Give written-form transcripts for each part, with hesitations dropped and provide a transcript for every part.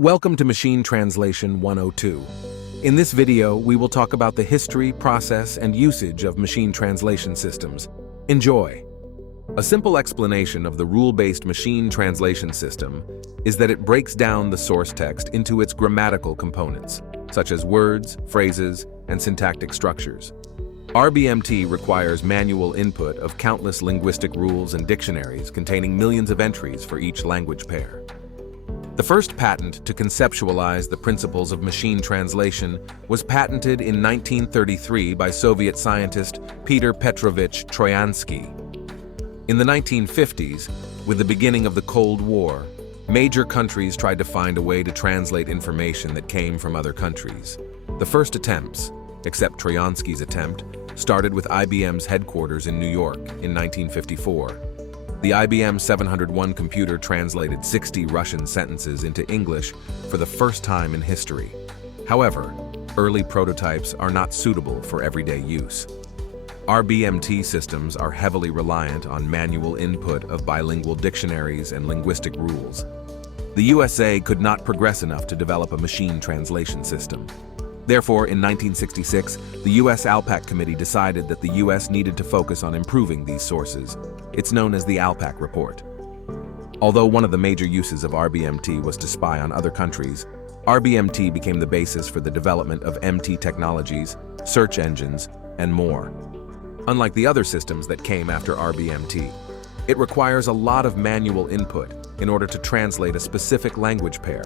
Welcome to Machine Translation 102. In this video, we will talk about the history, process, and usage of machine translation systems. Enjoy! A simple explanation of the rule-based machine translation system is that it breaks down the source text into its grammatical components, such as words, phrases, and syntactic structures. RBMT requires manual input of countless linguistic rules and dictionaries containing millions of entries for each language pair. The first patent to conceptualize the principles of machine translation was patented in 1933 by Soviet scientist Peter Petrovich Troyansky. In the 1950s, with the beginning of the Cold War, major countries tried to find a way to translate information that came from other countries. The first attempts, except Troyansky's attempt, started with IBM's headquarters in New York in 1954. The IBM 701 computer translated 60 Russian sentences into English for the first time in history. However, early prototypes are not suitable for everyday use. RBMT systems are heavily reliant on manual input of bilingual dictionaries and linguistic rules. The USA could not progress enough to develop a machine translation system. Therefore, in 1966, the U.S. ALPAC Committee decided that the U.S. needed to focus on improving these sources. It's known as the ALPAC Report. Although one of the major uses of RBMT was to spy on other countries, RBMT became the basis for the development of MT technologies, search engines, and more. Unlike the other systems that came after RBMT, it requires a lot of manual input in order to translate a specific language pair.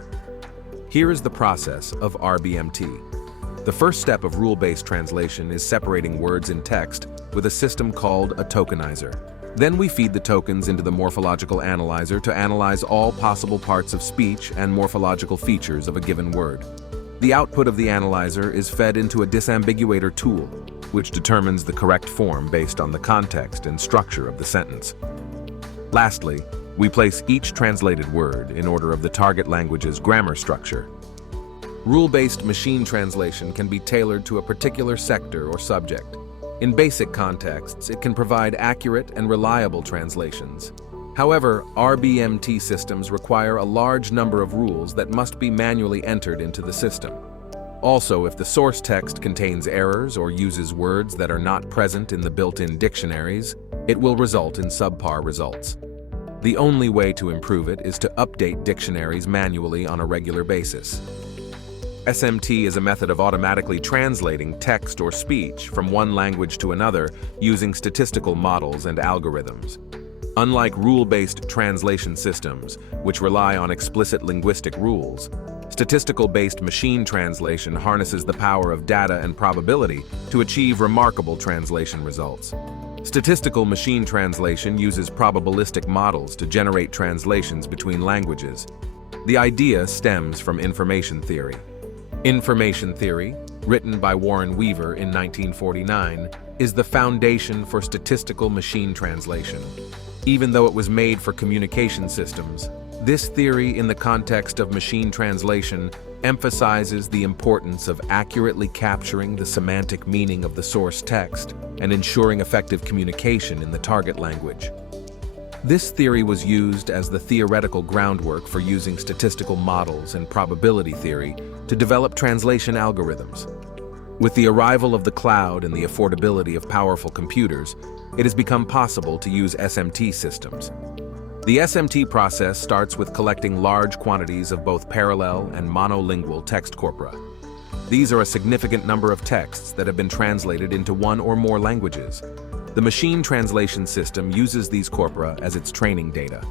Here is the process of RBMT. The first step of rule-based translation is separating words in text with a system called a tokenizer. Then we feed the tokens into the morphological analyzer to analyze all possible parts of speech and morphological features of a given word. The output of the analyzer is fed into a disambiguator tool, which determines the correct form based on the context and structure of the sentence. Lastly, we place each translated word in order of the target language's grammar structure. Rule-based machine translation can be tailored to a particular sector or subject. In basic contexts, it can provide accurate and reliable translations. However, RBMT systems require a large number of rules that must be manually entered into the system. Also, if the source text contains errors or uses words that are not present in the built-in dictionaries, it will result in subpar results. The only way to improve it is to update dictionaries manually on a regular basis. SMT is a method of automatically translating text or speech from one language to another using statistical models and algorithms. Unlike rule-based translation systems, which rely on explicit linguistic rules, statistical-based machine translation harnesses the power of data and probability to achieve remarkable translation results. Statistical machine translation uses probabilistic models to generate translations between languages. The idea stems from information theory. Information theory, written by Warren Weaver in 1949, is the foundation for statistical machine translation. Even though it was made for communication systems, this theory in the context of machine translation emphasizes the importance of accurately capturing the semantic meaning of the source text and ensuring effective communication in the target language. This theory was used as the theoretical groundwork for using statistical models and probability theory to develop translation algorithms. With the arrival of the cloud and the affordability of powerful computers, it has become possible to use SMT systems. The SMT process starts with collecting large quantities of both parallel and monolingual text corpora. These are a significant number of texts that have been translated into one or more languages. The machine translation system uses these corpora as its training data.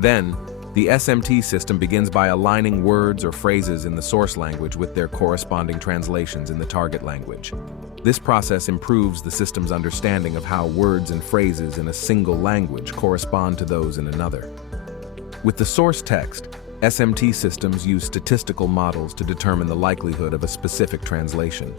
Then, the SMT system begins by aligning words or phrases in the source language with their corresponding translations in the target language. This process improves the system's understanding of how words and phrases in a single language correspond to those in another. With the source text, SMT systems use statistical models to determine the likelihood of a specific translation.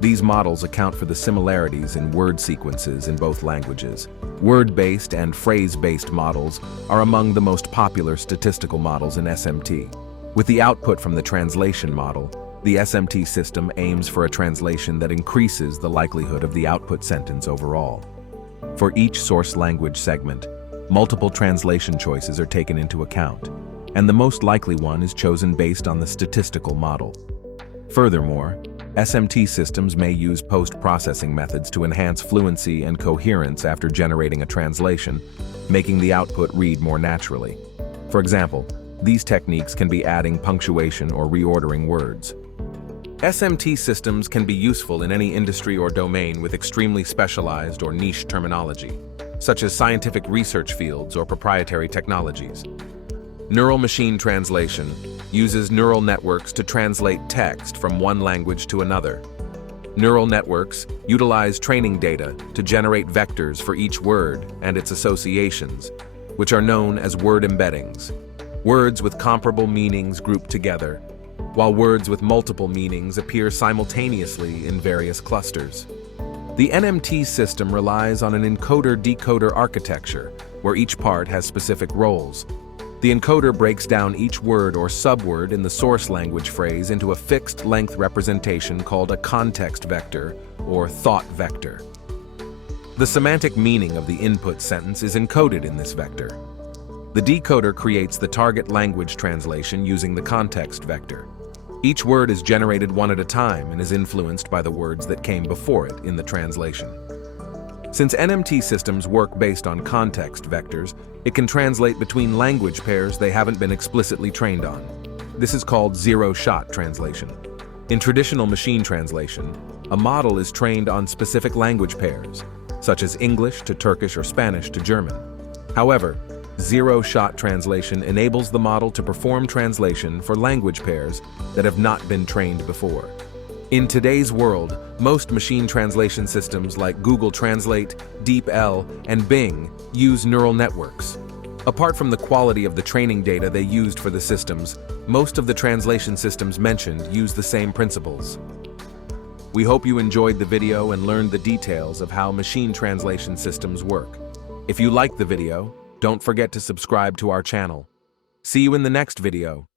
These models account for the similarities in word sequences in both languages. Word-based and phrase-based models are among the most popular statistical models in SMT. With the output from the translation model, the SMT system aims for a translation that increases the likelihood of the output sentence overall. For each source language segment, multiple translation choices are taken into account, and the most likely one is chosen based on the statistical model. Furthermore, SMT systems may use post-processing methods to enhance fluency and coherence after generating a translation, making the output read more naturally. For example, these techniques can be adding punctuation or reordering words. SMT systems can be useful in any industry or domain with extremely specialized or niche terminology, such as scientific research fields or proprietary technologies. Neural machine translation uses neural networks to translate text from one language to another. Neural networks utilize training data to generate vectors for each word and its associations, which are known as word embeddings. Words with comparable meanings group together, while words with multiple meanings appear simultaneously in various clusters. The NMT system relies on an encoder-decoder architecture, where each part has specific roles. The encoder breaks down each word or subword in the source language phrase into a fixed-length representation called a context vector or thought vector. The semantic meaning of the input sentence is encoded in this vector. The decoder creates the target language translation using the context vector. Each word is generated one at a time and is influenced by the words that came before it in the translation. Since NMT systems work based on context vectors, it can translate between language pairs they haven't been explicitly trained on. This is called zero-shot translation. In traditional machine translation, a model is trained on specific language pairs, such as English to Turkish or Spanish to German. However, zero-shot translation enables the model to perform translation for language pairs that have not been trained before. In today's world, most machine translation systems like Google Translate, DeepL, and Bing use neural networks. Apart from the quality of the training data they used for the systems, most of the translation systems mentioned use the same principles. We hope you enjoyed the video and learned the details of how machine translation systems work. If you liked the video, don't forget to subscribe to our channel. See you in the next video.